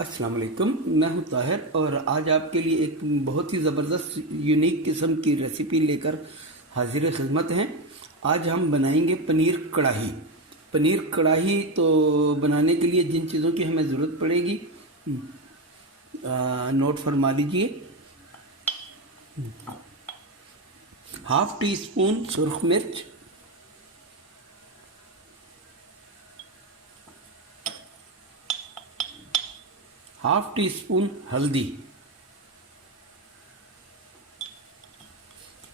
अस्सलाम वालेकुम। मैं हूं ताहिर और आज आपके लिए एक बहुत ही ज़बरदस्त यूनिक किस्म की रेसिपी लेकर हाजिर खिदमत हैं। आज हम बनाएंगे पनीर कढ़ाई। पनीर कढ़ाई तो बनाने के लिए जिन चीज़ों की हमें ज़रूरत पड़ेगी नोट फरमा लीजिए। हाफ टी स्पून सुरख मिर्च, हाफ टी स्पून हल्दी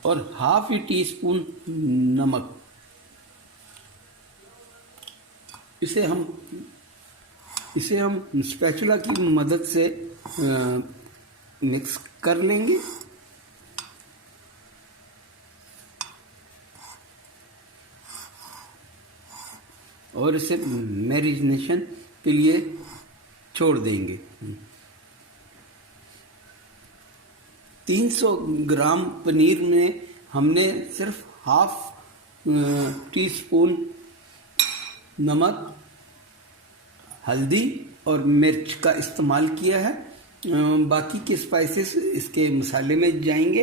और हाफ ही टी स्पून नमक। इसे हम स्पैचुला की मदद से मिक्स कर लेंगे। और इसे मैरिनेशन के लिए छोड़ देंगे। 300 ग्राम पनीर में हमने सिर्फ हाफ टी स्पून नमक, हल्दी और मिर्च का इस्तेमाल किया है। बाकी के स्पाइसेस इसके मसाले में जाएंगे।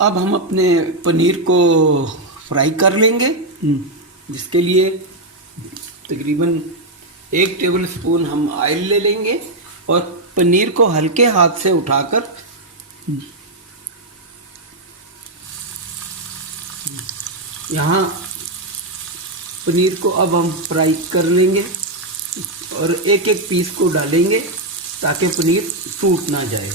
अब हम अपने पनीर को फ्राई कर लेंगे, जिसके लिए तकरीबन 1 टेबल स्पून हम ऑयल ले लेंगे और पनीर को हल्के हाथ से उठाकर यहाँ पनीर को अब हम फ्राई कर लेंगे और एक एक पीस को डालेंगे ताकि पनीर टूट ना जाए।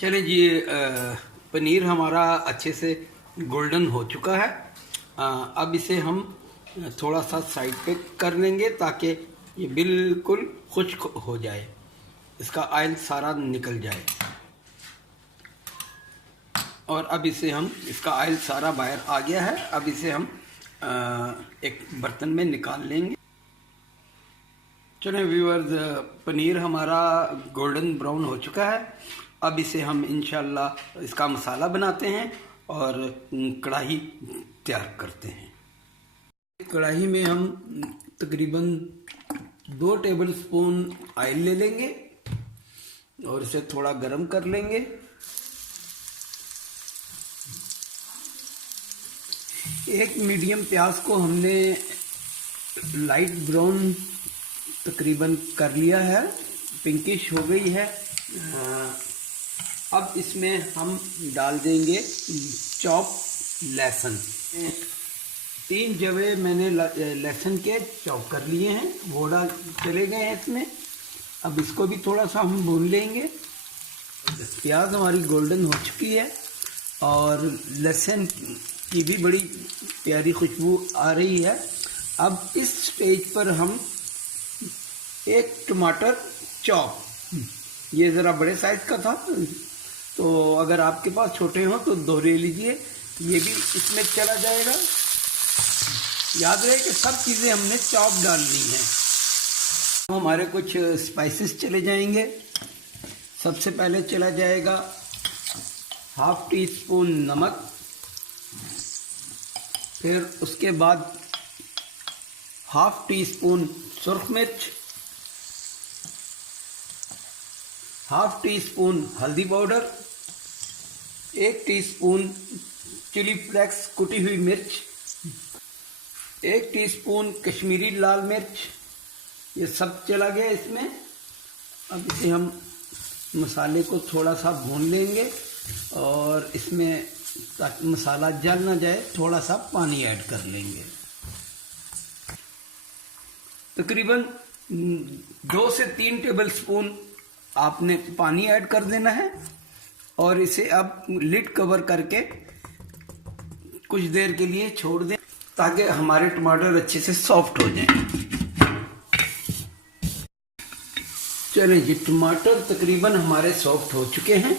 चलिए जी, पनीर हमारा अच्छे से गोल्डन हो चुका है। अब इसे हम थोड़ा सा साइड पे कर लेंगे ताकि ये बिल्कुल खुश्क हो जाए, इसका ऑयल सारा निकल जाए। और अब इसका ऑयल सारा बाहर आ गया है। अब इसे हम एक बर्तन में निकाल लेंगे। चलिए व्यूअर्स, पनीर हमारा गोल्डन ब्राउन हो चुका है। अब इसे हम इंशाल्लाह इसका मसाला बनाते हैं और कढ़ाई तैयार करते हैं। कढ़ाई में हम तकरीबन 2 टेबल स्पून ऑयल ले लेंगे और इसे थोड़ा गरम कर लेंगे। एक मीडियम प्याज को हमने लाइट ब्राउन तकरीबन कर लिया है, पिंकिश हो गई है। अब इसमें हम डाल देंगे चॉप लहसुन। 3 जवे मैंने लहसुन के चॉप कर लिए हैं, वो चले गए हैं इसमें। अब इसको भी थोड़ा सा हम भून लेंगे। प्याज हमारी गोल्डन हो चुकी है और लहसुन की भी बड़ी प्यारी खुशबू आ रही है। अब इस स्टेज पर हम 1 टमाटर चॉप, ये ज़रा बड़े साइज का था, तो अगर आपके पास छोटे हो तो 2 ले लीजिए, ये भी इसमें चला जाएगा। याद रहे कि सब चीज़ें हमने चॉप डालनी है। तो हमारे कुछ स्पाइसेस चले जाएंगे। सबसे पहले चला जाएगा हाफ टी स्पून नमक, फिर उसके बाद हाफ टी स्पून सुरख मिर्च, हाफ टी स्पून हल्दी पाउडर, 1 टीस्पून चिली फ्लेक्स कुटी हुई मिर्च, 1 टीस्पून कश्मीरी लाल मिर्च, ये सब चला गया इसमें। अब इसे हम मसाले को थोड़ा सा भून लेंगे और इसमें ताकि मसाला जल ना जाए थोड़ा सा पानी ऐड कर लेंगे। तकरीबन 2 से 3 टेबल स्पून आपने पानी ऐड कर देना है और इसे अब लिड कवर करके कुछ देर के लिए छोड़ दें ताकि हमारे टमाटर अच्छे से सॉफ्ट हो जाएं। चलिए जी, टमाटर तकरीबन हमारे सॉफ्ट हो चुके हैं।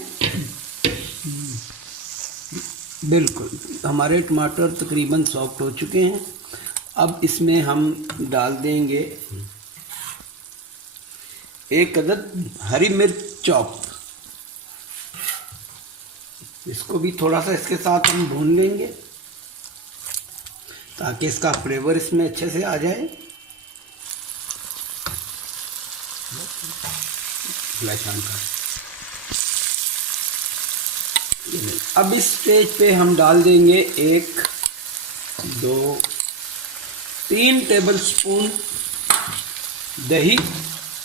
बिल्कुल हमारे टमाटर तकरीबन सॉफ्ट हो चुके हैं। अब इसमें हम डाल देंगे 1 अदद हरी मिर्च चॉप। इसको भी थोड़ा सा इसके साथ हम भून लेंगे। ताकि इसका फ्लेवर इसमें अच्छे से आ जाए। अब इस स्टेज पे हम डाल देंगे 1 2 3 टेबल स्पून दही,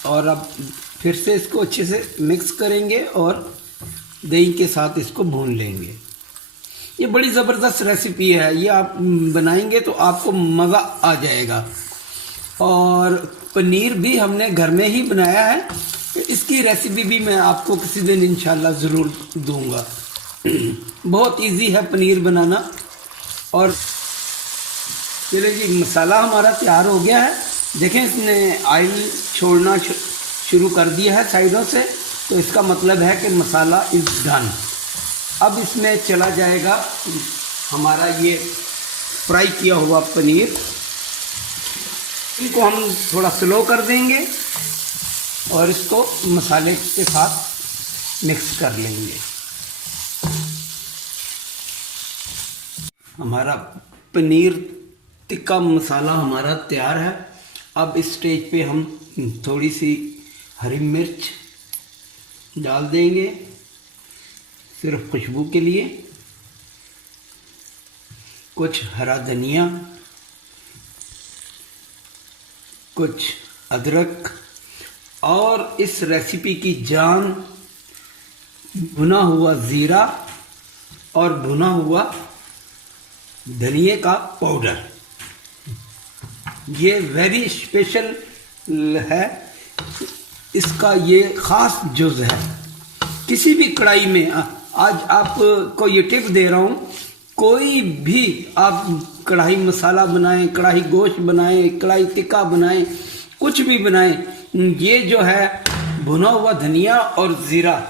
और अब फिर से इसको अच्छे से मिक्स करेंगे और दही के साथ इसको भून लेंगे। ये बड़ी ज़बरदस्त रेसिपी है, ये आप बनाएंगे तो आपको मज़ा आ जाएगा। और पनीर भी हमने घर में ही बनाया है, तो इसकी रेसिपी भी मैं आपको किसी दिन इंशाल्लाह ज़रूर दूंगा। बहुत इजी है पनीर बनाना। और चलिए जी, मसाला हमारा तैयार हो गया है। देखें, इसने ऑयल छोड़ना शुरू कर दिया है साइडों से, तो इसका मतलब है कि मसाला इज़ डन। अब इसमें चला जाएगा हमारा ये फ्राई किया हुआ पनीर। इनको हम थोड़ा स्लो कर देंगे और इसको मसाले के साथ मिक्स कर लेंगे। हमारा पनीर टिक्का मसाला हमारा तैयार है। अब इस स्टेज पे हम थोड़ी सी हरी मिर्च डाल देंगे, सिर्फ खुशबू के लिए। कुछ हरा धनिया, कुछ अदरक, और इस रेसिपी की जान भुना हुआ ज़ीरा और भुना हुआ धनिए का पाउडर। ये वेरी स्पेशल है, इसका ये ख़ास जुज़ है। किसी भी कढ़ाई में, आज आपको ये टिप दे रहा हूँ, कोई भी आप कढ़ाई मसाला बनाएं, कढ़ाई गोश्त बनाएं, कढ़ाई टिक्का बनाएं, कुछ भी बनाएं, ये जो है भुना हुआ धनिया और ज़ीरा,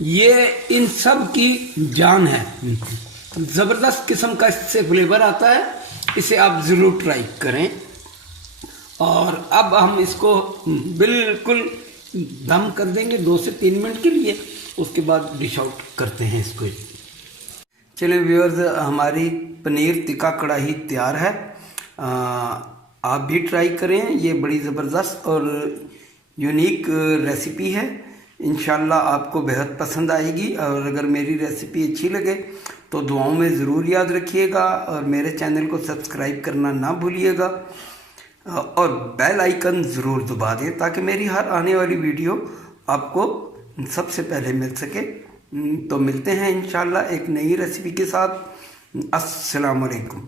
ये इन सब की जान है। ज़बरदस्त किस्म का इससे फ्लेवर आता है, इसे आप ज़रूर ट्राई करें। और अब हम इसको बिल्कुल दम कर देंगे 2 से 3 मिनट के लिए, उसके बाद डिश आउट करते हैं इसको। चलिए व्यूअर्स, हमारी पनीर टिक्का कढ़ाई तैयार है। आप भी ट्राई करें, ये बड़ी ज़बरदस्त और यूनिक रेसिपी है। इंशाल्लाह आपको बेहद पसंद आएगी। और अगर मेरी रेसिपी अच्छी लगे तो दुआओं में ज़रूर याद रखिएगा, और मेरे चैनल को सब्सक्राइब करना ना भूलिएगा, और बेल आइकन ज़रूर दबा दें ताकि मेरी हर आने वाली वीडियो आपको सबसे पहले मिल सके। तो मिलते हैं इंशाल्लाह एक नई रेसिपी के साथ। अस्सलाम वालेकुम।